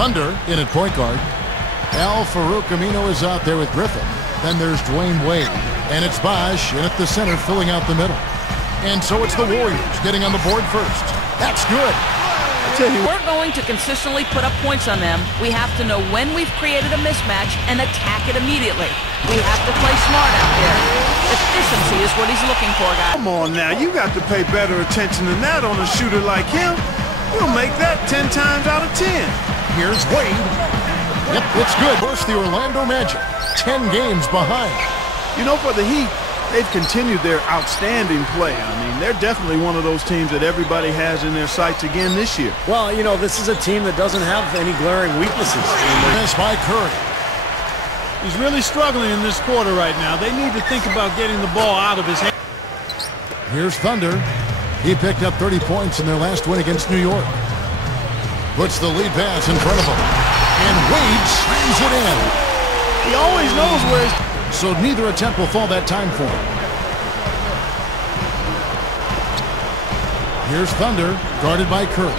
Thunder in at point guard. Al Farouk Amino is out there with Griffin. Then there's Dwayne Wade. And it's Bosch in at the center, filling out the middle. And so it's the Warriors getting on the board first. That's good. We're going to consistently put up points on them. We have to know when we've created a mismatch and attack it immediately. We have to play smart out there. Efficiency is what he's looking for, guys. Come on now, you got to pay better attention than that on a shooter like him. You'll make that 10 times out of 10. Here's Wade. Yep, it's good. First, the Orlando Magic, 10 games behind. You know, for the Heat, they've continued their outstanding play. I mean, they're definitely one of those teams that everybody has in their sights again this year. Well, you know, this is a team that doesn't have any glaring weaknesses. Miss by Curry. He's really struggling in this quarter right now. They need to think about getting the ball out of his hand. Here's Thunder. He picked up 30 points in their last win against New York. Puts the lead pass in front of him. And Wade slams it in. He always knows where he's... So neither attempt will fall that time for him. Here's Thunder, guarded by Curry.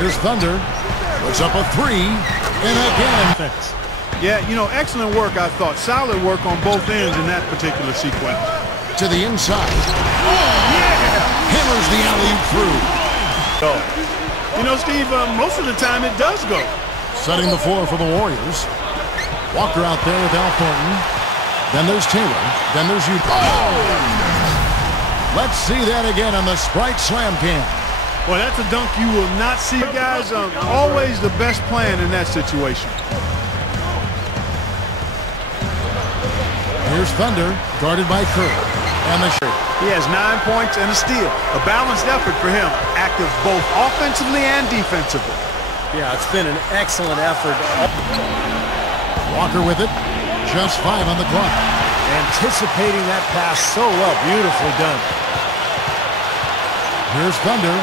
Here's Thunder, puts up a three, and again. Yeah, you know, excellent work, I thought. Solid work on both ends in that particular sequence. To the inside. Oh, yeah! Hammers the alley-oop through. Go. You know, Steve, most of the time it does go. Setting the floor for the Warriors. Walker out there with Al Thornton. Then there's Taylor. Then there's you. Oh! Let's see that again on the Sprite Slam Cam. Well, that's a dunk you will not see. Guys, always the best plan in that situation. Here's Thunder, guarded by Curry. And the shot. He has 9 points and a steal. A balanced effort for him. Active both offensively and defensively. Yeah, it's been an excellent effort. Walker with it. Just 5 on the clock. Anticipating that pass so well. Beautifully done. Here's Thunder.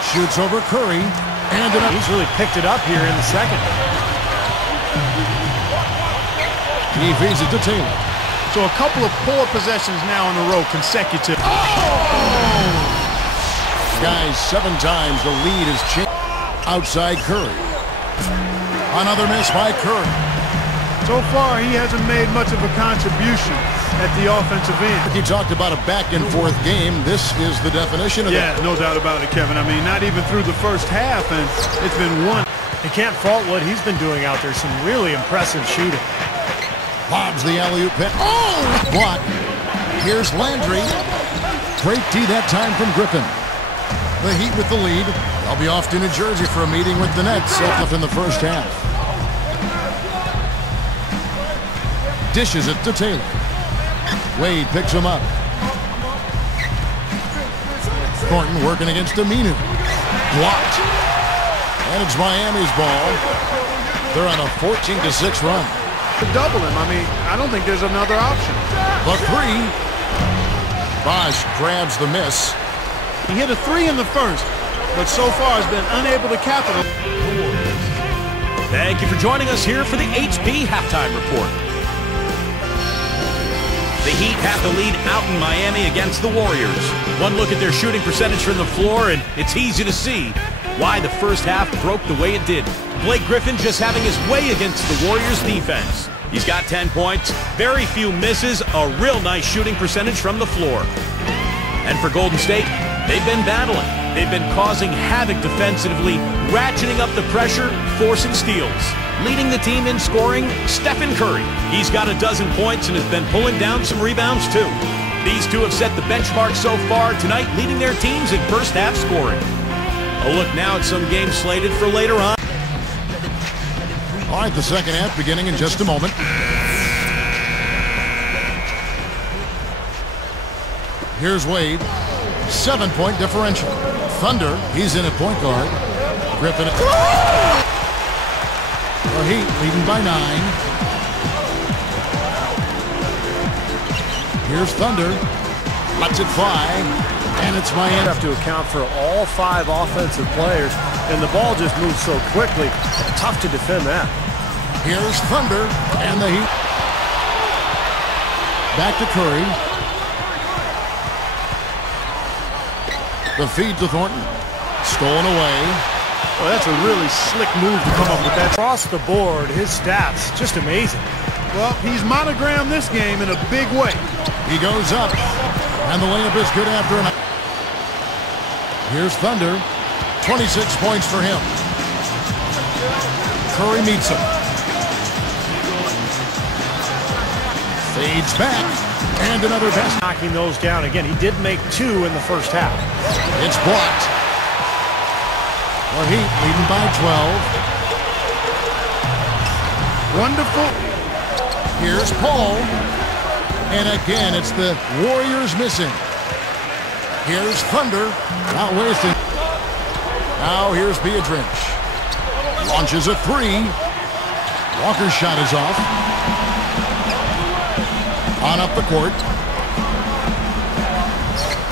Shoots over Curry. And he's really picked it up here in the second. He feeds it to Taylor. So a couple of poor possessions now in a row consecutive. Oh! Guys, 7 times the lead is changed. Outside Curry. Another miss by Curry. So far, he hasn't made much of a contribution at the offensive end. He talked about a back-and-forth game. This is the definition of that. Yeah, no doubt about it, Kevin. I mean, not even through the first half, and it's been one. You can't fault what he's been doing out there. Some really impressive shooting. Bobs the alley-oop pin. Oh! Block. Here's Landry. Great D that time from Griffin. The Heat with the lead. They'll be off to New Jersey for a meeting with the Nets up in the first half. Dishes it to Taylor. Wade picks him up. Thornton working against Aminu. Blocked. And it's Miami's ball. They're on a 14-6 run. To double him, I mean, I don't think there's another option. The three. Bosch grabs the miss. He hit a 3 in the first, but so far has been unable to capitalize. Thank you for joining us here for the HB Halftime Report. The Heat have the lead out in Miami against the Warriors. One look at their shooting percentage from the floor, and it's easy to see why the first half broke the way it did. Blake Griffin just having his way against the Warriors defense. He's got 10 points, very few misses, a real nice shooting percentage from the floor. And for Golden State, they've been battling. They've been causing havoc defensively, ratcheting up the pressure, forcing steals. Leading the team in scoring, Steph Curry. He's got 12 points and has been pulling down some rebounds too. These two have set the benchmark so far tonight, leading their teams in first half scoring. A look now at some games slated for later on. All right, the second half beginning in just a moment. Here's Wade. 7-point differential. Thunder, he's in at point guard. Griffin. The Heat leading by 9. Here's Thunder. Lets it fly. And it's Miami. You have to account for all 5 offensive players, and the ball just moves so quickly. Tough to defend that. Here's Thunder and the Heat. Back to Curry. The feed to Thornton. Stolen away. Well, that's a really slick move to come up with that. Across the board, his stats, just amazing. Well, he's monogrammed this game in a big way. He goes up, and the layup is good after an... Here's Thunder. 26 points for him. Curry meets him. Fades back, and another basket. Knocking those down again. He did make 2 in the first half. It's blocked. The Heat leading by 12. Wonderful. Here's Paul. And again, it's the Warriors missing. Here's Thunder. Not wasting. Now here's Beatrice. Launches a 3. Walker's shot is off. On up the court.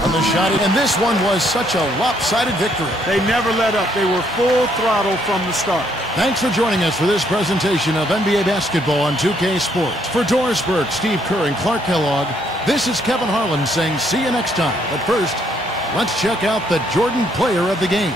And the shot. And this one was such a lopsided victory. They never let up. They were full throttle from the start. Thanks for joining us for this presentation of NBA basketball on 2K Sports. For Doris Burke, Steve Kerr, and Clark Kellogg, this is Kevin Harlan saying see you next time. But first, let's check out the Jordan player of the game.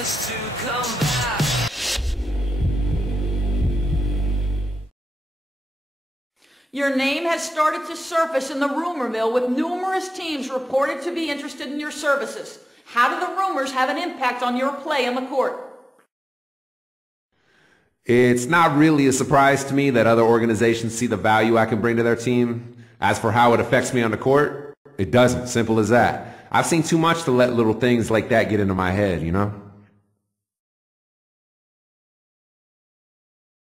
To come back. Your name has started to surface in the rumor mill with numerous teams reported to be interested in your services. How do the rumors have an impact on your play on the court? It's not really a surprise to me that other organizations see the value I can bring to their team. As for how it affects me on the court, it doesn't. Simple as that. I've seen too much to let little things like that get into my head, you know?